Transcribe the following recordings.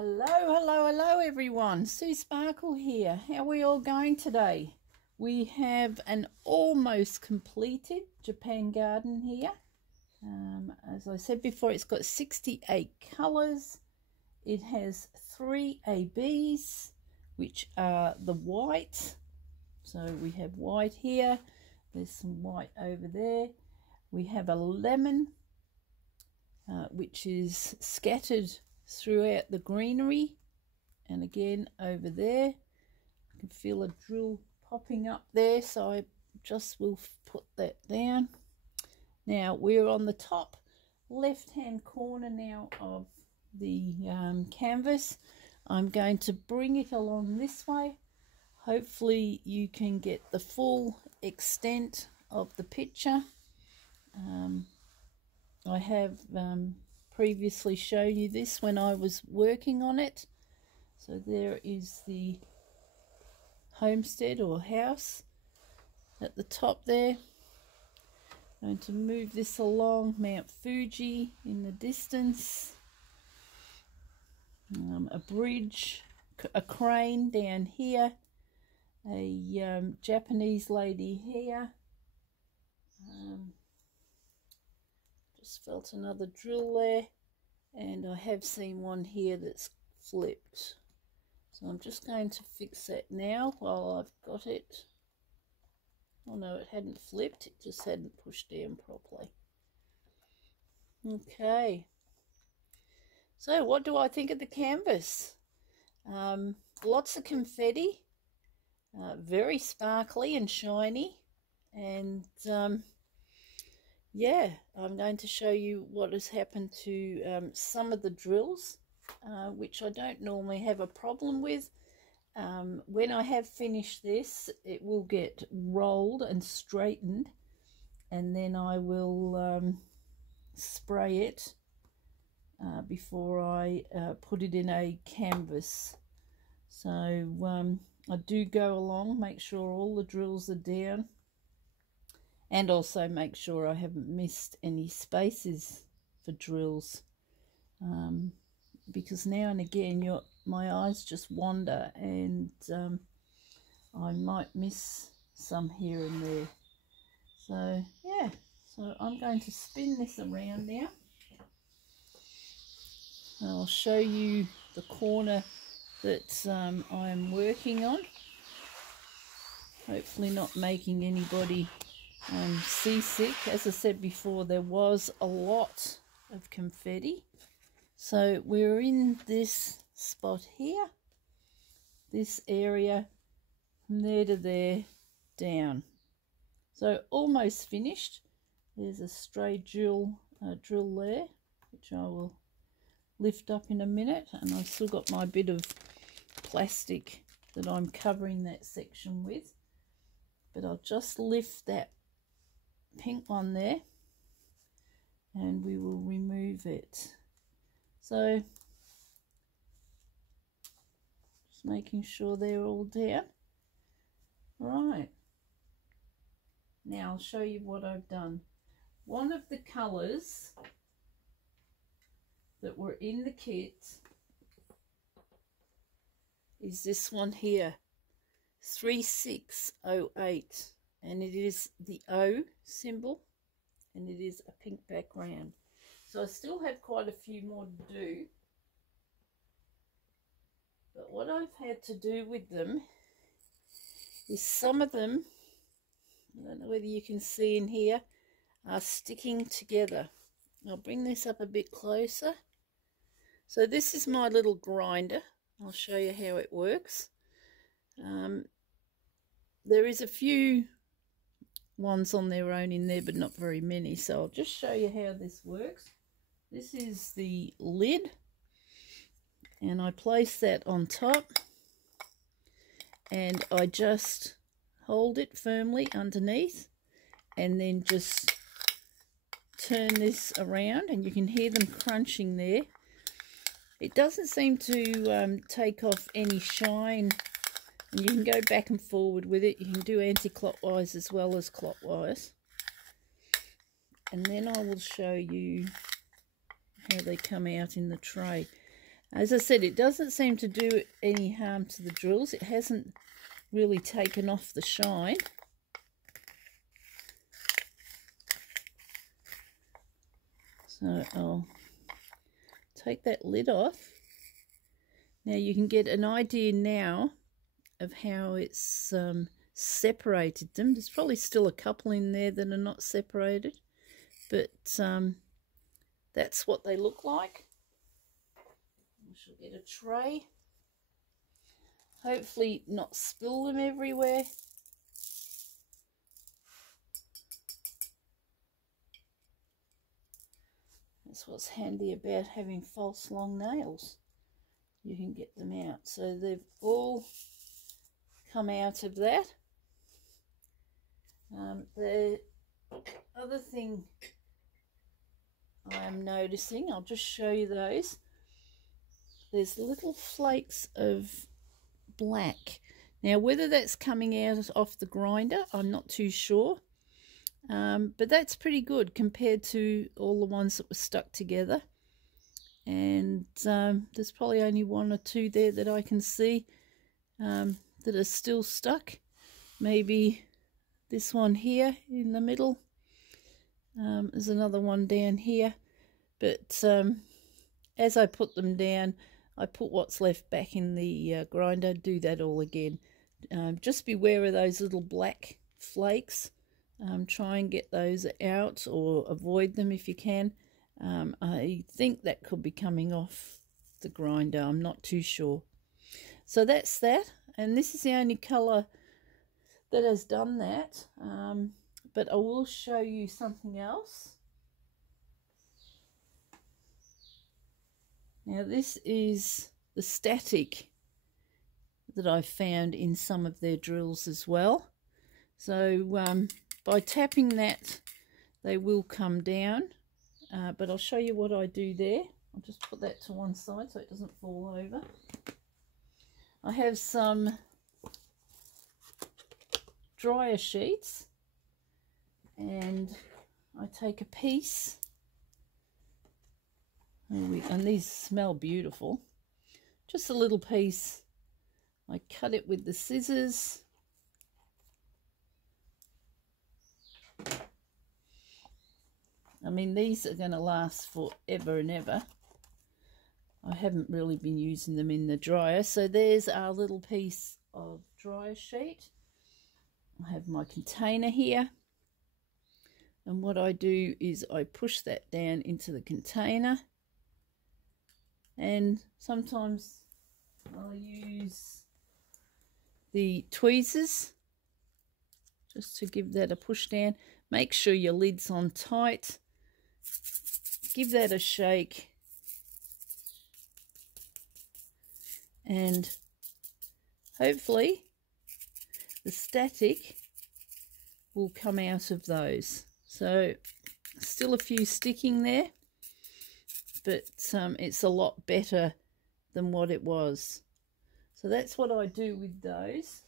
Hello everyone. Sue Sparkle here. How are we all going today? We have an almost completed Japan garden here. As I said before, it's got 68 colours. It has 3 ABs, which are the white. So we have white here. There's some white over there. We have a lemon, which is scattered throughout the greenery, and again over there I can feel a drill popping up there, so I just will put that down. Now we're on the top left hand corner now of the canvas. I'm going to bring it along this way. Hopefully you can get the full extent of the picture. I have previously shown you this when I was working on it. So there is the homestead or house at the top there. I'm going to move this along, Mount Fuji in the distance, a bridge, a crane down here, a Japanese lady here. Just felt another drill there, and I have seen one here that's flipped, so I'm just going to fix that now while I've got it. Oh no, it hadn't flipped, it just hadn't pushed down properly. Okay, so what do I think of the canvas? Lots of confetti, very sparkly and shiny, and yeah, I'm going to show you what has happened to some of the drills, which I don't normally have a problem with. When I have finished this, it will get rolled and straightened, and then I will spray it before I put it in a canvas. So I do go along, make sure all the drills are down, and also make sure I haven't missed any spaces for drills, because now and again my eyes just wander, and I might miss some here and there. So yeah, so I'm going to spin this around now. I'll show you the corner that I'm working on, hopefully not making anybody seasick. As I said before, there was a lot of confetti. So we're in this spot here, this area, from there to there, down. So almost finished. There's a stray drill there, which I will lift up in a minute, and I've still got my bit of plastic that I'm covering that section with, but I'll just lift that pink one there and we will remove it. So just making sure they're all down. Right, now I'll show you what I've done. One of the colours that were in the kit is this one here, 3608, and it is the O symbol, and it is a pink background. So I still have quite a few more to do, but what I've had to do with them is some of them, I don't know whether you can see in here, are sticking together. I'll bring this up a bit closer. So this is my little grinder. I'll show you how it works. There is a few ones on their own in there, but not very many, so I'll just show you how this works. This is the lid, and I place that on top, and I just hold it firmly underneath, and then just turn this around, and you can hear them crunching there. It doesn't seem to take off any shine, and you can go back and forward with it. You can do anti-clockwise as well as clockwise. And then I will show you how they come out in the tray. As I said, it doesn't seem to do any harm to the drills. It hasn't really taken off the shine. So I'll take that lid off. Now you can get an idea now of how it's separated them. There's probably still a couple in there that are not separated, but that's what they look like. I shall get a tray. Hopefully not spill them everywhere. That's what's handy about having false long nails. You can get them out. So they've all come out of that. The other thing I am noticing, I'll just show you those. There's little flakes of black. Now whether that's coming out off the grinder, I'm not too sure. But that's pretty good compared to all the ones that were stuck together. And there's probably only one or two there that I can see that are still stuck. Maybe this one here in the middle. There's another one down here. But as I put them down, I put what's left back in the grinder, do that all again. Just beware of those little black flakes. Try and get those out or avoid them if you can. I think that could be coming off the grinder. I'm not too sure. So that's that. And this is the only colour that has done that. But I will show you something else. Now this is the static that I found in some of their drills as well. So by tapping that, they will come down. But I'll show you what I do there. I'll just put that to one side so it doesn't fall over. I have some dryer sheets, and I take a piece, and these smell beautiful. Just a little piece. I cut it with the scissors. I mean, these are going to last forever and ever. I haven't really been using them in the dryer. So there's our little piece of dryer sheet. I have my container here. And what I do is I push that down into the container. And sometimes I'll use the tweezers just to give that a push down. Make sure your lid's on tight. Give that a shake. And hopefully the static will come out of those. So still a few sticking there, but it's a lot better than what it was. So that's what I do with those.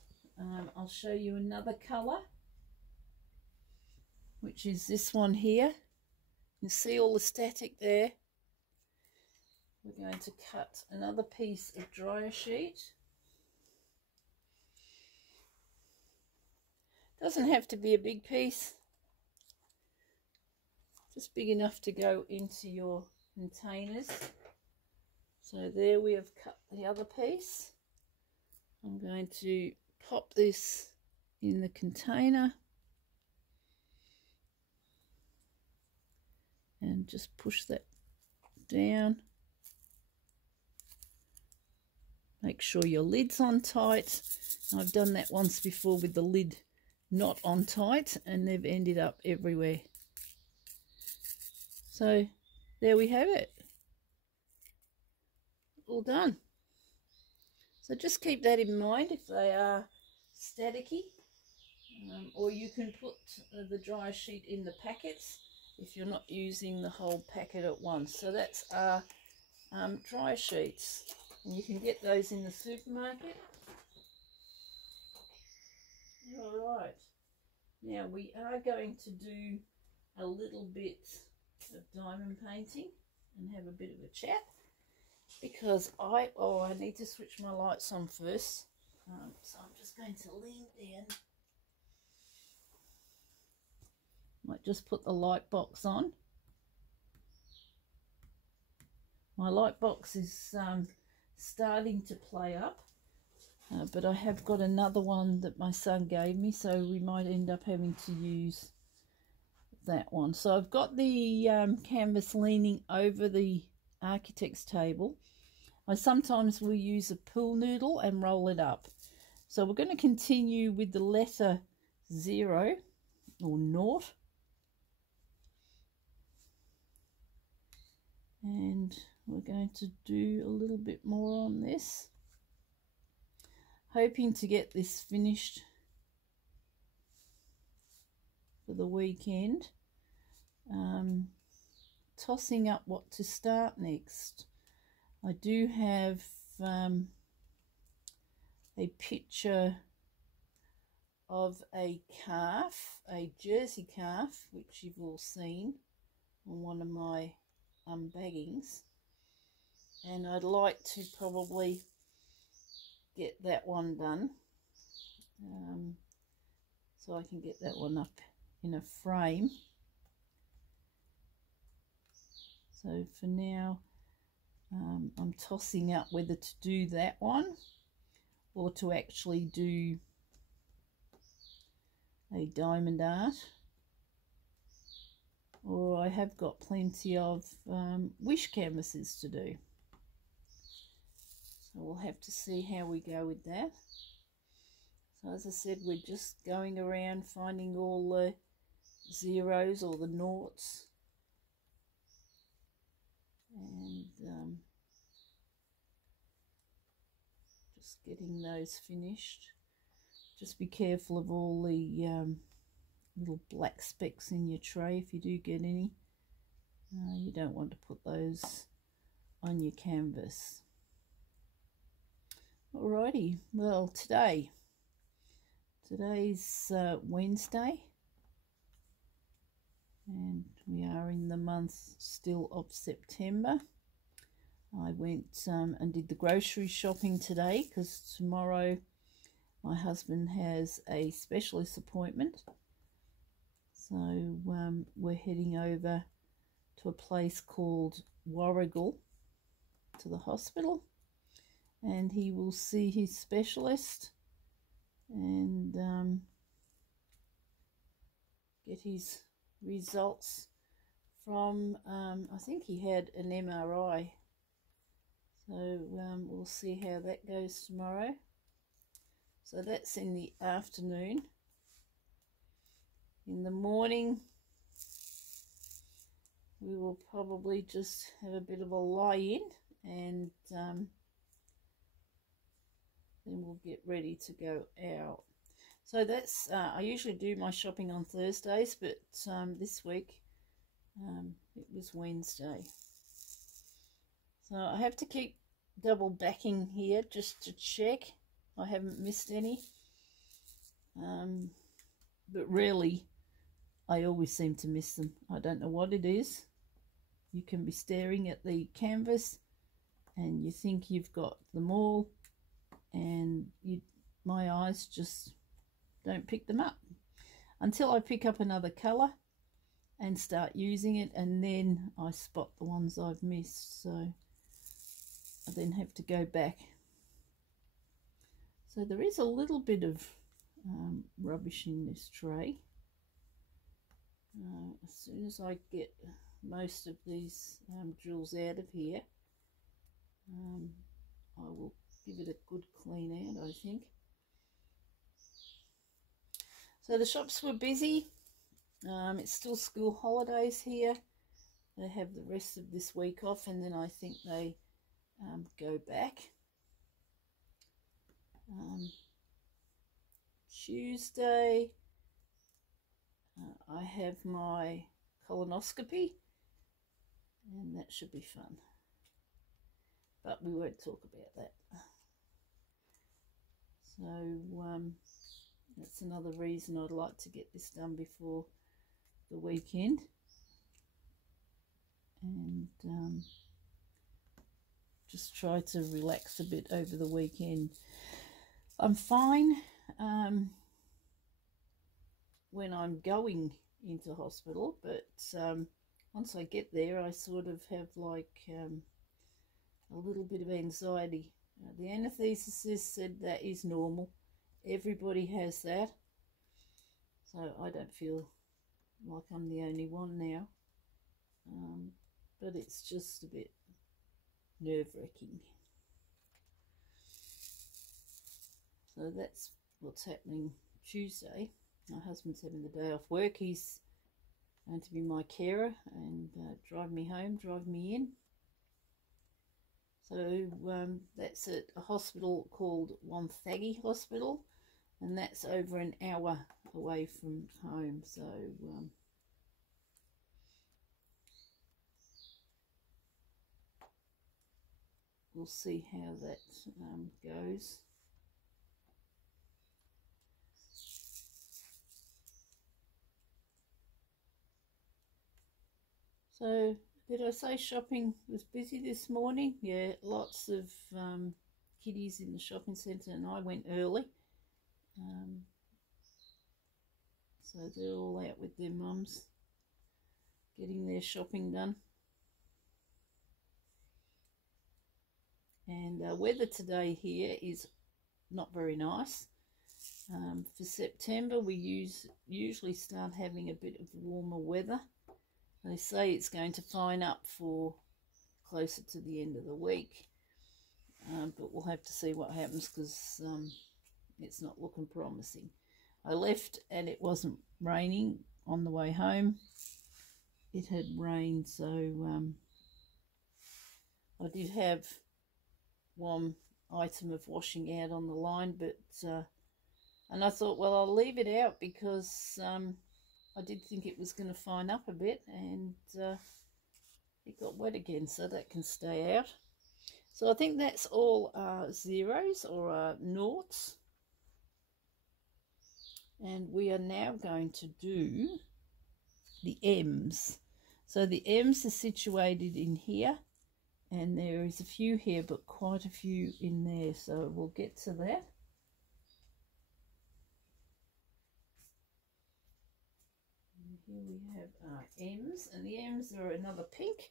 I'll show you another colour, which is this one here. You see all the static there. We're going to cut another piece of dryer sheet. Doesn't have to be a big piece, just big enough to go into your containers. So there we have cut the other piece. I'm going to pop this in the container and just push that down. Make sure your lid's on tight. I've done that once before with the lid not on tight, and they've ended up everywhere. So there we have it. All done. So just keep that in mind if they are staticky. Or you can put the dryer sheet in the packets if you're not using the whole packet at once. So that's our dryer sheets. And you can get those in the supermarket. Alright, now we are going to do a little bit of diamond painting and have a bit of a chat. because I need to switch my lights on first. So I'm just going to lean down. Might just put the light box on. My light box is starting to play up, but I have got another one that my son gave me, so we might end up having to use that one. So I've got the canvas leaning over the architect's table. I sometimes will use a pool noodle and roll it up. So we're going to continue with the letter 0 or naught. And we're going to do a little bit more on this, hoping to get this finished for the weekend. Tossing up what to start next. I do have a picture of a calf, a Jersey calf, which you've all seen on one of my baggings, and I'd like to probably get that one done, so I can get that one up in a frame. So for now, I'm tossing up whether to do that one or to actually do a diamond art. Or I have got plenty of wish canvases to do. So we'll have to see how we go with that. So as I said, we're just going around finding all the zeros or the noughts. And just getting those finished. Just be careful of all the little black specks in your tray if you do get any. You don't want to put those on your canvas. Alrighty, well today's Wednesday, and we are in the month still of September. I went and did the grocery shopping today because tomorrow my husband has a specialist appointment. So we're heading over to a place called Warrigal, to the hospital, and he will see his specialist and get his results from, I think he had an MRI. So we'll see how that goes tomorrow. So that's in the afternoon. In the morning, we will probably just have a bit of a lie-in, and then we'll get ready to go out. So that's, I usually do my shopping on Thursdays, but this week it was Wednesday. So I have to keep double backing here just to check I haven't missed any. But really, I always seem to miss them. I don't know what it is. You can be staring at the canvas and you think you've got them all, and my eyes just don't pick them up until I pick up another colour and start using it, and then I spot the ones I've missed. So I then have to go back. So there is a little bit of rubbish in this tray. As soon as I get most of these drills out of here, I will give it a good clean out, I think. So the shops were busy. It's still school holidays here. They have the rest of this week off, and then I think they go back. Tuesday, I have my colonoscopy, and that should be fun. But we won't talk about that. So that's another reason I'd like to get this done before the weekend, and just try to relax a bit over the weekend. I'm fine when I'm going into hospital, but once I get there, I sort of have like a little bit of anxiety. The anaesthetist said that is normal. Everybody has that. So I don't feel like I'm the only one now. But it's just a bit nerve-wracking. So that's what's happening Tuesday. My husband's having the day off work. He's going to be my carer and drive me home, drive me in. So that's at a hospital called Thankyou Hospital, and that's over an hour away from home. So we'll see how that goes. So did I say shopping was busy this morning? Yeah, lots of kiddies in the shopping centre, and I went early. So they're all out with their mums, getting their shopping done. And weather today here is not very nice. For September, we usually start having a bit of warmer weather. They say it's going to fine up for closer to the end of the week, but we'll have to see what happens, because it's not looking promising. I left and it wasn't raining on the way home. It had rained, so I did have one item of washing out on the line, but and I thought, well, I'll leave it out, because I did think it was going to fine up a bit, and it got wet again, so that can stay out. So I think that's all zeros or noughts. And we are now going to do the M's. So the M's are situated in here, and there is a few here, but quite a few in there, so we'll get to that. Here we have our M's, and the M's are another pink,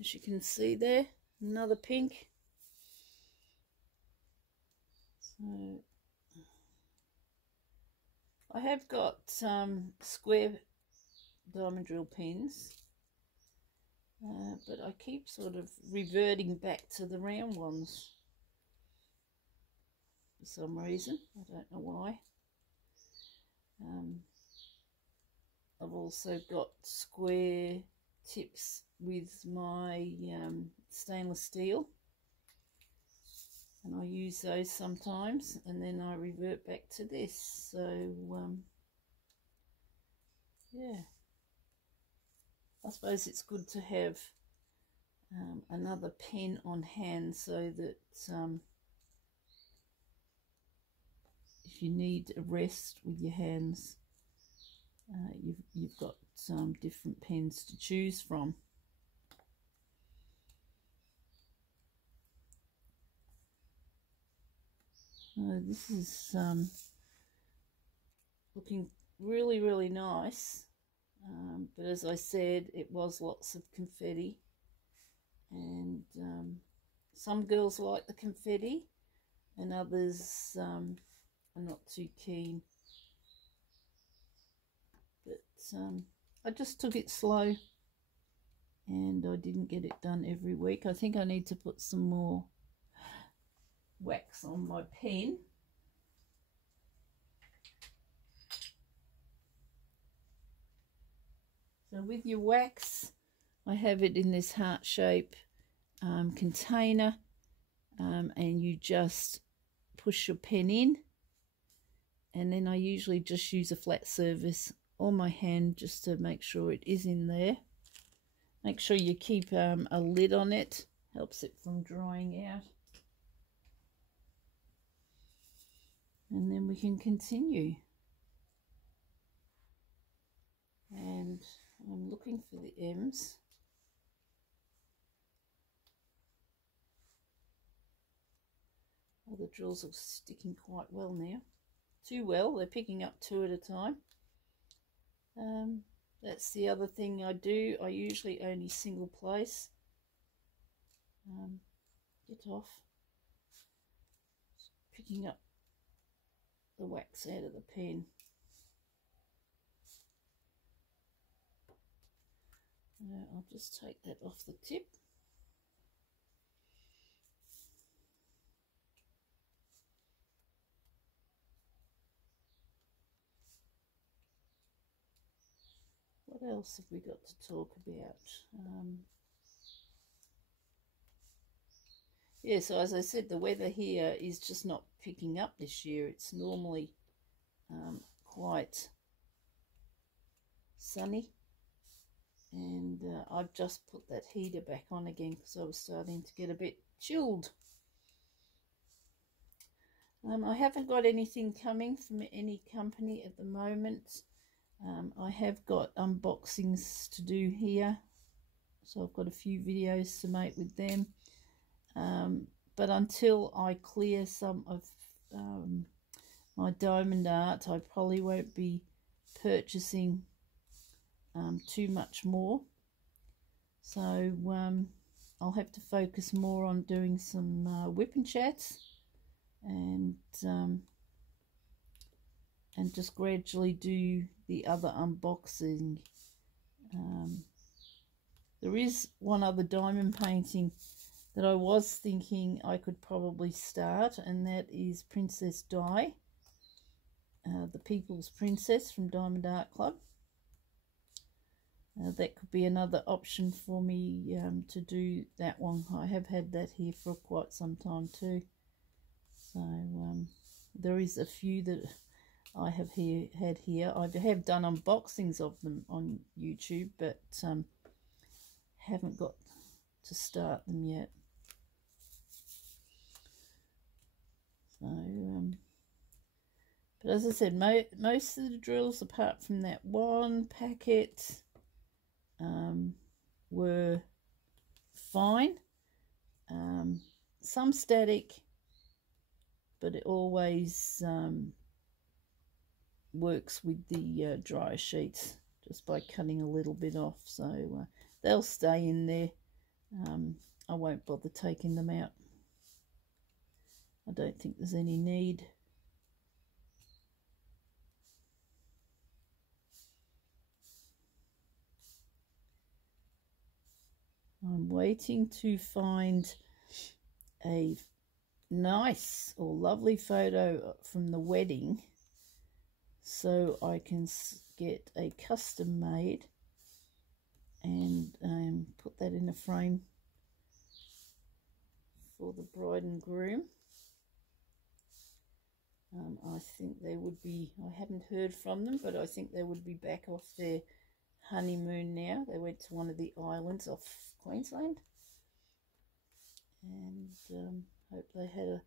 as you can see there, another pink. So I have got square diamond drill pins, but I keep sort of reverting back to the round ones for some reason. I don't know why. I've also got square tips with my stainless steel, and I use those sometimes, and then I revert back to this. So yeah, I suppose it's good to have another pen on hand, so that if you need a rest with your hands, you've got some different pens to choose from. This is looking really, really nice, but as I said, it was lots of confetti, and some girls like the confetti and others are not too keen. But I just took it slow, and I didn't get it done every week. I think I need to put some more wax on my pen. So with your wax, I have it in this heart shape container, and you just push your pen in, and then I usually just use a flat surface on my hand just to make sure it is in there. Make sure you keep a lid on it, helps it from drying out. And then we can continue. And I'm looking for the M's. Well, the drills are sticking quite well now. Too well, they're picking up 2 at a time. That's the other thing I do. I usually only single place. Get off. Picking up the wax out of the pen. I'll just take that off the tip. What else have we got to talk about? Yeah, so as I said, the weather here is just not picking up this year. It's normally quite sunny, and I've just put that heater back on again because I was starting to get a bit chilled. I haven't got anything coming from any company at the moment. I have got unboxings to do here, so I've got a few videos to make with them. But until I clear some of my diamond art, I probably won't be purchasing too much more. So I'll have to focus more on doing some whip and chats, and just gradually do the other unboxing. There is one other diamond painting that I was thinking I could probably start, and that is Princess Di, the People's Princess from Diamond Art Club. That could be another option for me to do that one. I have had that here for quite some time too. So there is a few that I have had here. I have done unboxings of them on YouTube, but haven't got to start them yet. So, but as I said, most of the drills, apart from that one packet, were fine. Some static, but it always works with the dryer sheets just by cutting a little bit off. So they'll stay in there. I won't bother taking them out. I don't think there's any need. I'm waiting to find a nice or lovely photo from the wedding so I can get a custom made and put that in a frame for the bride and groom. I think they would be, I haven't heard from them, but I think they would be back off their honeymoon now. They went to one of the islands off Queensland, and hope they had a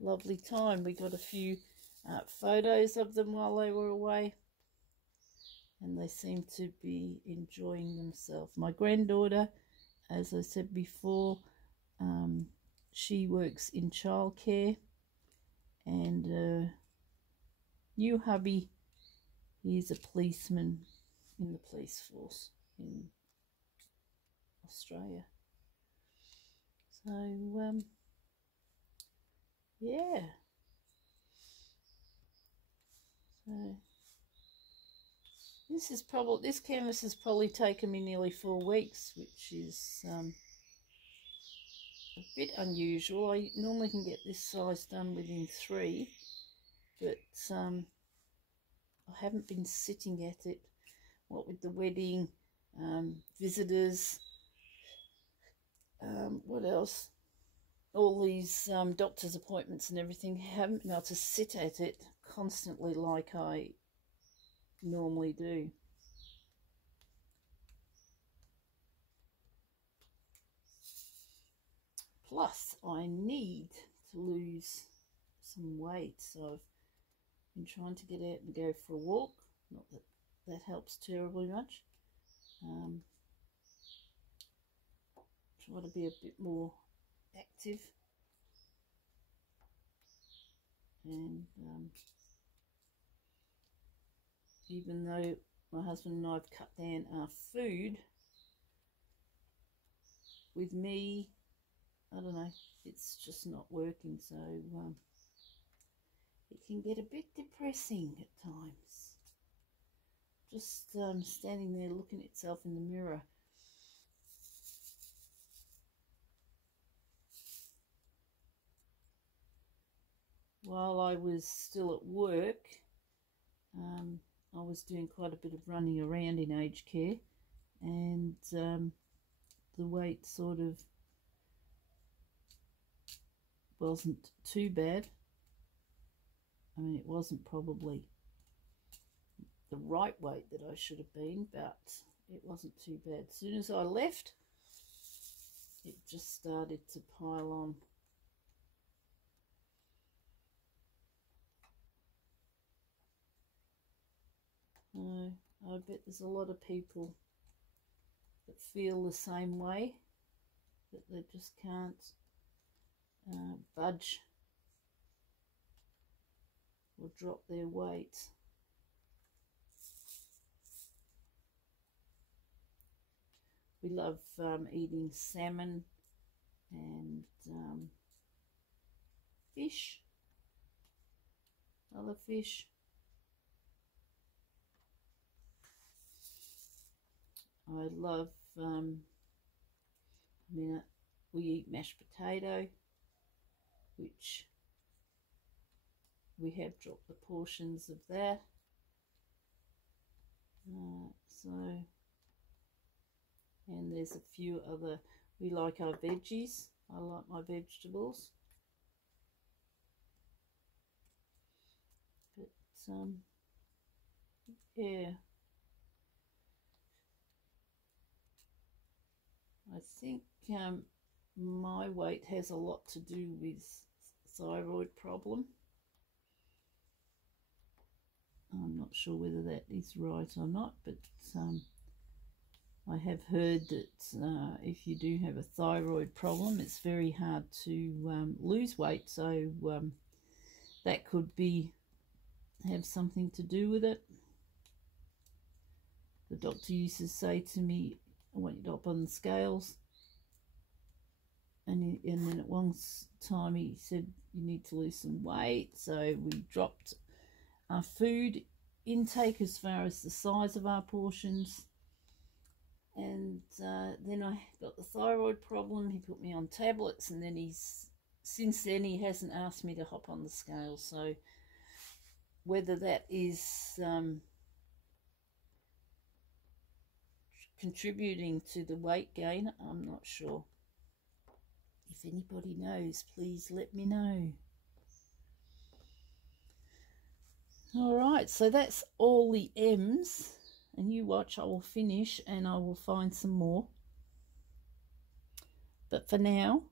lovely time. We got a few photos of them while they were away, and they seem to be enjoying themselves. My granddaughter, as I said before, she works in childcare, and new hubby, he's a policeman in the police force in Australia. So yeah, so this canvas has probably taken me nearly 4 weeks, which is a bit unusual. I normally can get this size done within 3, but I haven't been sitting at it, what with the wedding, visitors, what else, all these doctor's appointments and everything. Haven't been able to sit at it constantly like I normally do. Plus, I need to lose some weight, so I've been trying to get out and go for a walk. Not that that helps terribly much. Try to be a bit more active. And even though my husband and I have cut down our food, with me, I don't know, it's just not working. So it can get a bit depressing at times. Just standing there looking at itself in the mirror. While I was still at work, I was doing quite a bit of running around in aged care, and the weight sort of wasn't too bad. I mean, it wasn't probably the right weight that I should have been, but it wasn't too bad. As soon as I left, it just started to pile on. I bet there's a lot of people that feel the same way, that they just can't budge or drop their weight. We love eating salmon and fish, other fish. I love, we eat mashed potato, which we have dropped the portions of that. And there's a few other, we like our veggies. I like my vegetables. But, yeah. I think my weight has a lot to do with thyroid problem. I'm not sure whether that is right or not, but I have heard that if you do have a thyroid problem, it's very hard to lose weight. So that could have something to do with it. The doctor used to say to me, I want you to hop on the scales. And then at one time he said, you need to lose some weight. So we dropped our food intake as far as the size of our portions. And then I got the thyroid problem. He put me on tablets, and then since then he hasn't asked me to hop on the scale. So whether that is contributing to the weight gain, I'm not sure. If anybody knows, please let me know. All right, so that's all the M's, and you watch, I will finish and I will find some more. But for now,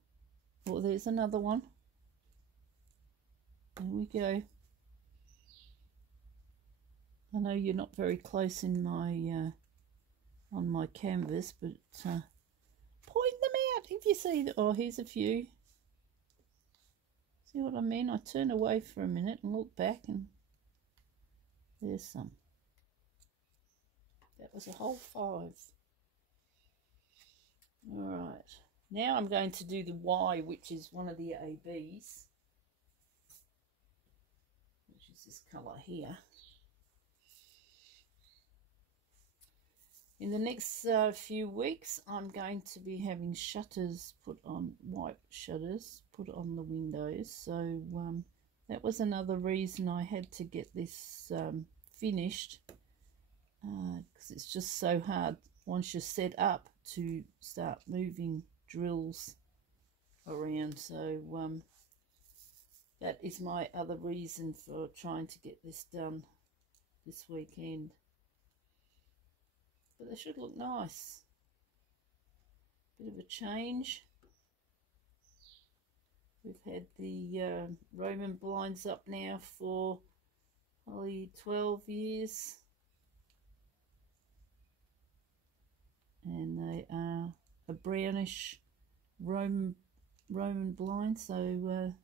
oh, there's another one. There we go. I know you're not very close in my on my canvas, but point them out if you see that. Oh, here's a few. See what I mean? I turn away for a minute and look back, and there's some. That was a whole 5. All right, now I'm going to do the Y, which is one of the ABs, which is this colour here. In the next few weeks, I'm going to be having shutters put on, white shutters put on the windows. So that was another reason I had to get this finished, because it's just so hard once you're set up to start moving drills around. So that is my other reason for trying to get this done this weekend. But they should look nice. Bit of a change. We've had the Roman blinds up now for probably 12 years. And they are a brownish Roman blind, so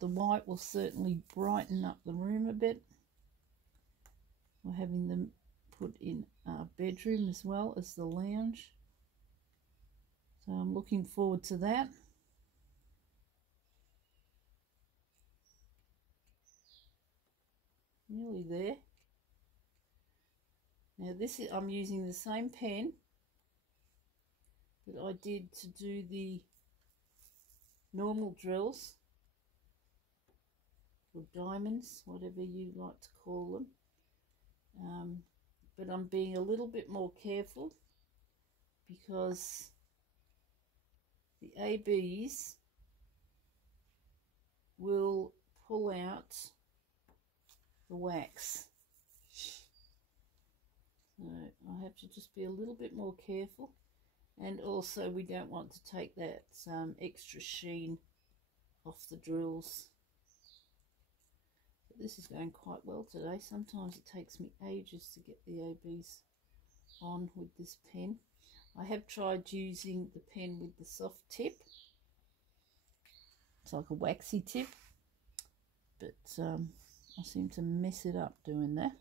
the white will certainly brighten up the room a bit. We're having them put in our bedroom as well as the lounge. So I'm looking forward to that. Nearly there. Now this is, I'm using the same pen that I did to do the normal drills, or diamonds, whatever you like to call them. But I'm being a little bit more careful because the ABs will pull out the wax. So I have to just be a little bit more careful, and also we don't want to take that extra sheen off the drills. But this is going quite well today. Sometimes it takes me ages to get the ABs on with this pen. I have tried using the pen with the soft tip. It's like a waxy tip, but I seem to mess it up doing that.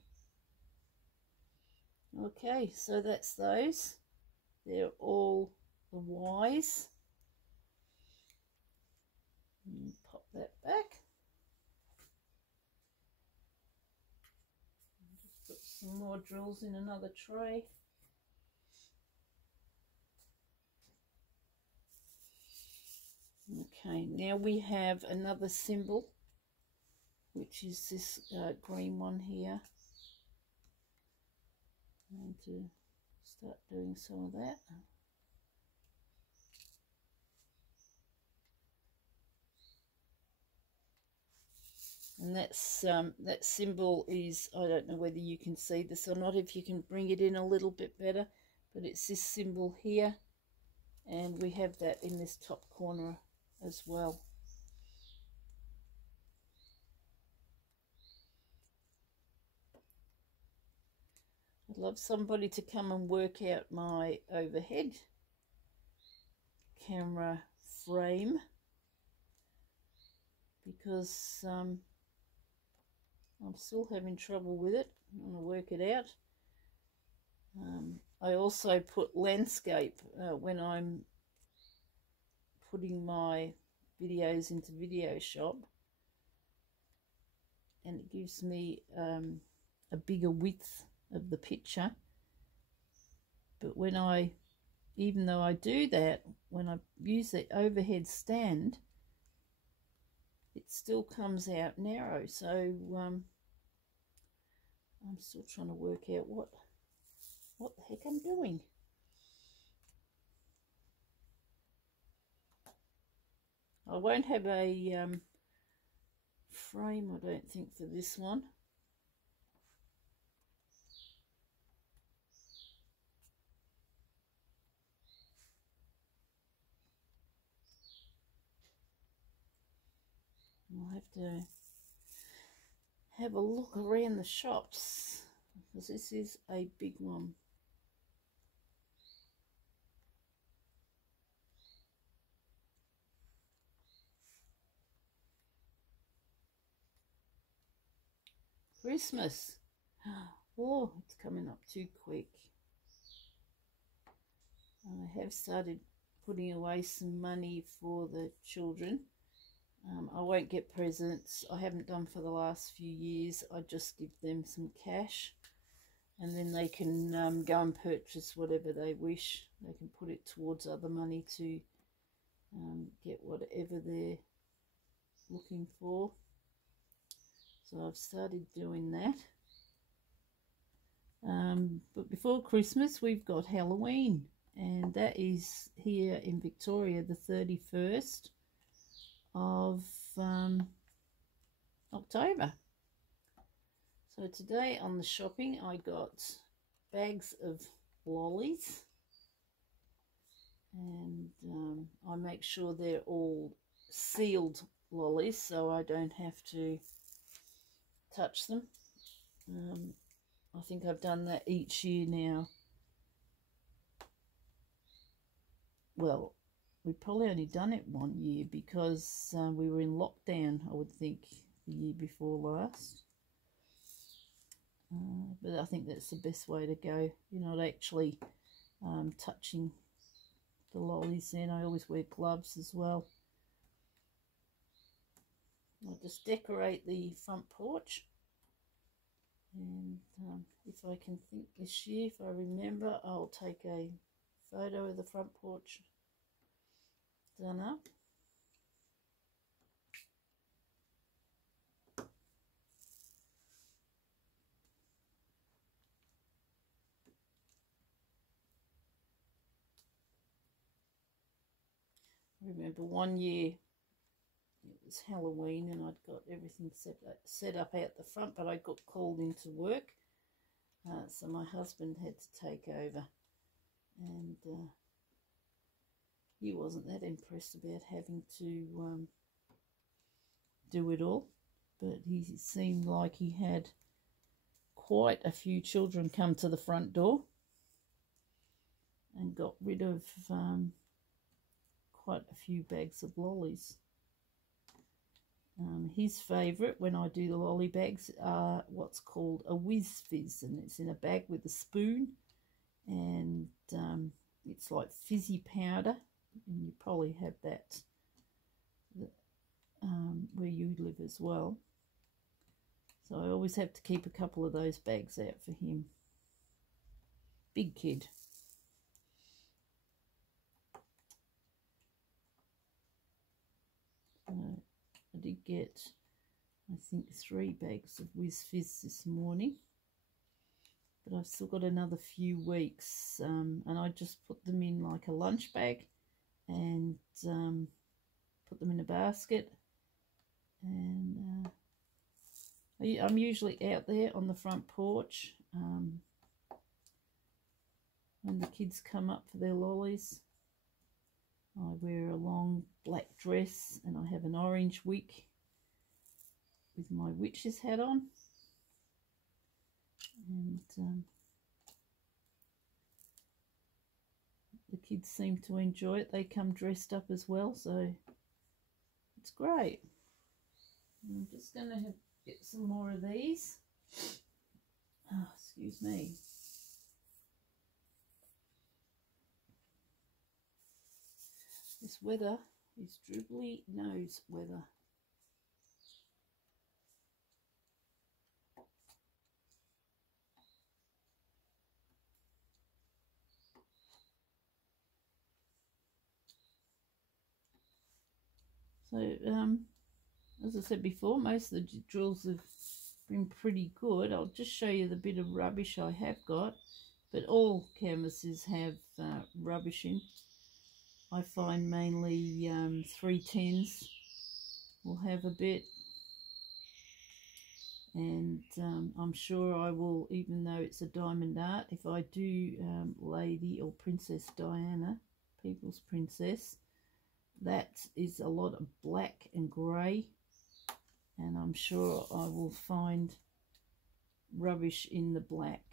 Okay, so that's those. They're all the Y's. Pop that back. Just put some more drills in another tray. Okay, now we have another symbol, which is this green one here. I'm going to start doing some of that. And that's that symbol is, I don't know whether you can see this or not, if you can bring it in a little bit better, but it's this symbol here, and we have that in this top corner as well. I'd love somebody to come and work out my overhead camera frame, because I'm still having trouble with it. I want to work it out. I also put landscape when I'm putting my videos into Video Shop, and it gives me a bigger width of the picture. But when even though I do that, when I use the overhead stand, it still comes out narrow. So I'm still trying to work out what the heck I'm doing. I won't have a frame, I don't think, for this one. I'll have to have a look around the shops, because this is a big one. Christmas. Oh, it's coming up too quick. I have started putting away some money for the children. I won't get presents. I haven't done for the last few years. I just give them some cash, and then they can go and purchase whatever they wish. They can put it towards other money to get whatever they're looking for. So I've started doing that. But before Christmas, we've got Halloween, and that is here in Victoria the 31st of October. So today on the shopping, I got bags of lollies, and I make sure they're all sealed lollies so I don't have to touch them. I think I've done that each year now. Well, we'd probably only done it 1 year because we were in lockdown, I would think, the year before last. But I think that's the best way to go. You're not actually touching the lollies then. I always wear gloves as well. I'll just decorate the front porch. And if I can think this year, if I remember, I'll take a photo of the front porch done up. I remember 1 year it was Halloween and I'd got everything set up out the front, but I got called into work, so my husband had to take over, and he wasn't that impressed about having to do it all, but he seemed like he had quite a few children come to the front door and got rid of quite a few bags of lollies. His favourite when I do the lolly bags are what's called a whiz fizz, and it's in a bag with a spoon, and it's like fizzy powder, and you probably have that where you live as well. So I always have to keep a couple of those bags out for him. Big kid. I did get, I think, 3 bags of Whiz Fizz this morning, but I've still got another few weeks, and I just put them in like a lunch bag and put them in a basket, and I'm usually out there on the front porch when the kids come up for their lollies. I wear a long black dress and I have an orange wig with my witch's hat on, and the kids seem to enjoy it. They come dressed up as well, so it's great. I'm just going to get some more of these. Oh, excuse me. This weather is dribbly nose weather. So, as I said before, most of the drills have been pretty good. I'll just show you the bit of rubbish I have got, but all canvases have rubbish in. I find mainly 310s will have a bit, and I'm sure I will, even though it's a diamond art, if I do Lady or Princess Diana, People's Princess, that is a lot of black and grey, and I'm sure I will find rubbish in the black.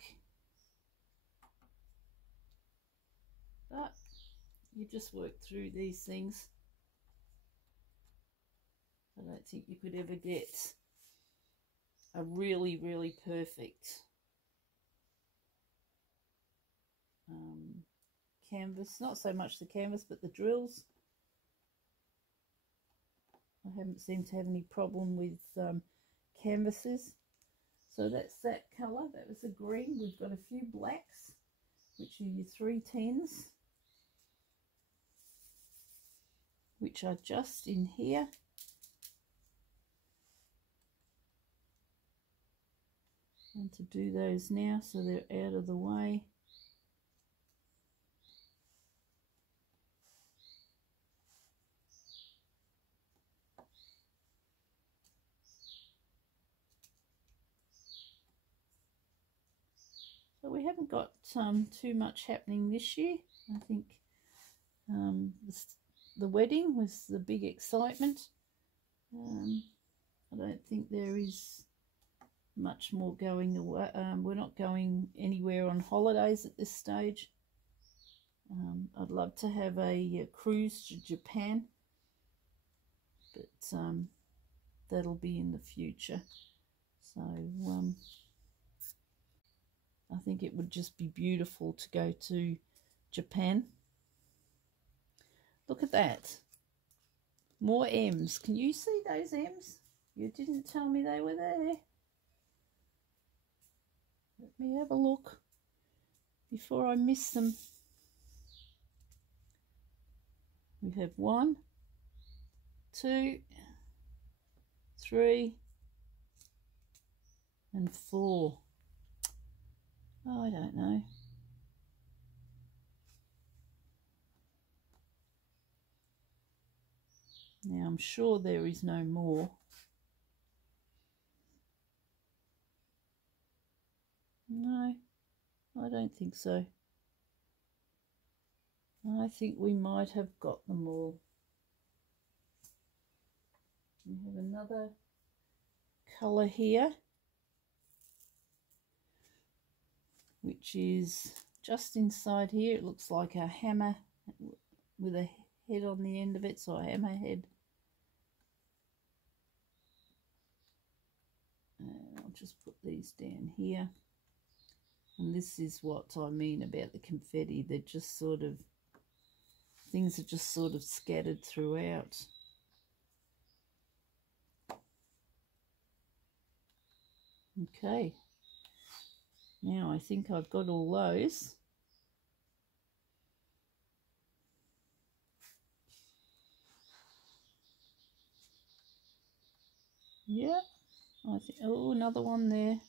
But you just work through these things. I don't think you could ever get a really, really perfect canvas. Not so much the canvas, but the drills. I haven't seemed to have any problem with canvases. So that's that colour. That was a green. We've got a few blacks, which are your 310s, which are just in here. And to do those now so they're out of the way. So we haven't got too much happening this year. I think the wedding was the big excitement. I don't think there is much more going away. We're not going anywhere on holidays at this stage. I'd love to have a cruise to Japan, but that'll be in the future. So I think it would just be beautiful to go to Japan. Look at that. More M's. Can you see those M's? You didn't tell me they were there. Let me have a look before I miss them. We have 1, 2, 3, and 4. Oh, I don't know. Now I'm sure there is no more. No, I don't think so. I think we might have got them all. We have another colour here, which is just inside here. It looks like a hammer with a head on the end of it, so a hammer head. And I'll just put these down here. And this is what I mean about the confetti. They're just sort of, things are just sort of scattered throughout. Okay, now I think I've got all those. Yeah, I think, oh, another one there.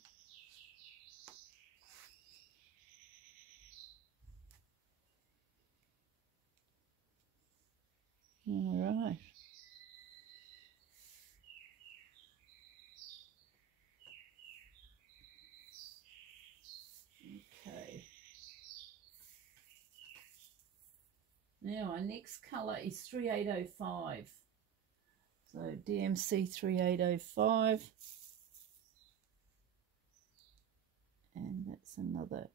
All right. Okay. Now our next colour is 3805. So DMC 3805. And that's another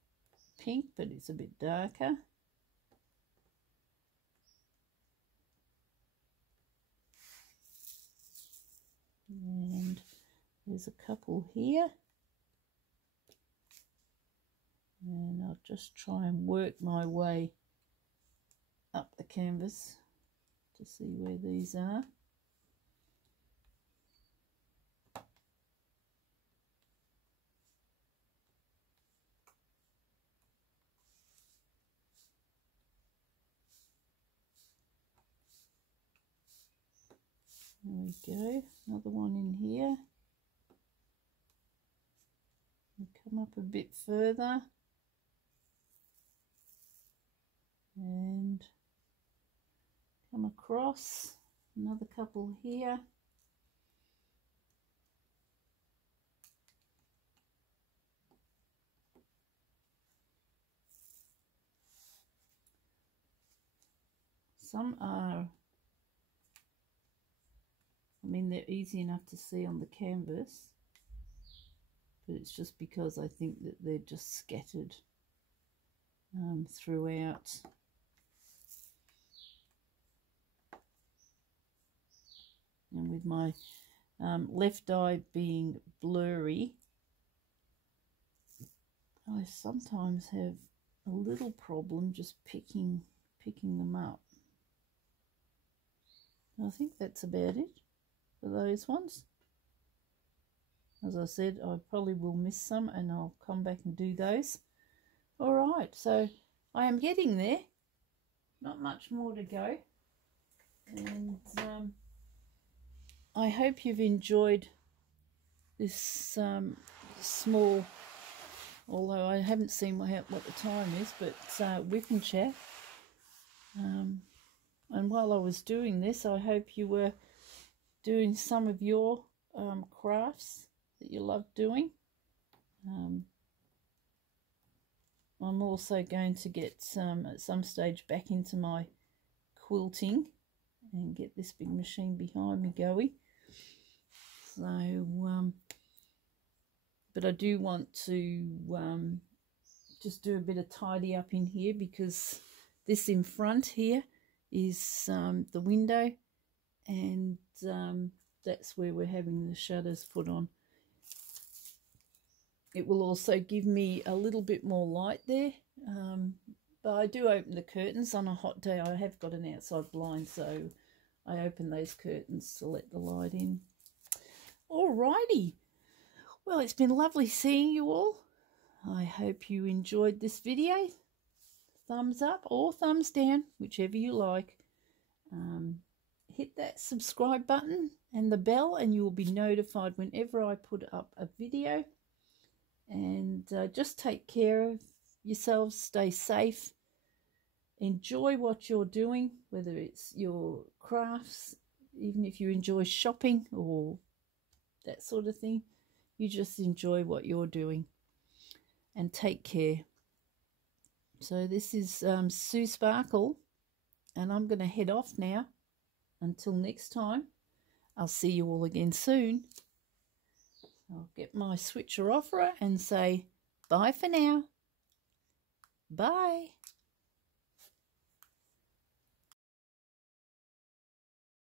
pink, but it's a bit darker. And there's a couple here. And I'll just try and work my way up the canvas to see where these are. There we go, another one in here. We'll come up a bit further and come across, another couple here. Some are, I mean, they're easy enough to see on the canvas, but it's just because I think that they're just scattered throughout. And with my left eye being blurry, I sometimes have a little problem just picking them up. I think that's about it for those ones. As I said, I probably will miss some and I'll come back and do those. All right, so I am getting there. Not much more to go. And I hope you've enjoyed this small, although I haven't seen what the time is, but whip and chat. And while I was doing this, I hope you were doing some of your crafts that you love doing. I'm also going to get at some stage back into my quilting and get this big machine behind me going. So, but I do want to just do a bit of tidy up in here because This in front here is the window, and that's where we're having the shutters put on. It will also give me a little bit more light there, but I do open the curtains on a hot day. I have got an outside blind, so I open those curtains to let the light in. Alrighty, well, it's been lovely seeing you all. I hope you enjoyed this video. Thumbs up or thumbs down, whichever you like. Hit that subscribe button and the bell, and you will be notified whenever I put up a video. And just take care of yourselves, stay safe, enjoy what you're doing, whether it's your crafts, even if you enjoy shopping or that sort of thing. You just enjoy what you're doing and take care. So this is Sue Sparkle, and I'm going to head off now. Until next time, I'll see you all again soon. I'll get my switcher off her and say bye for now. Bye.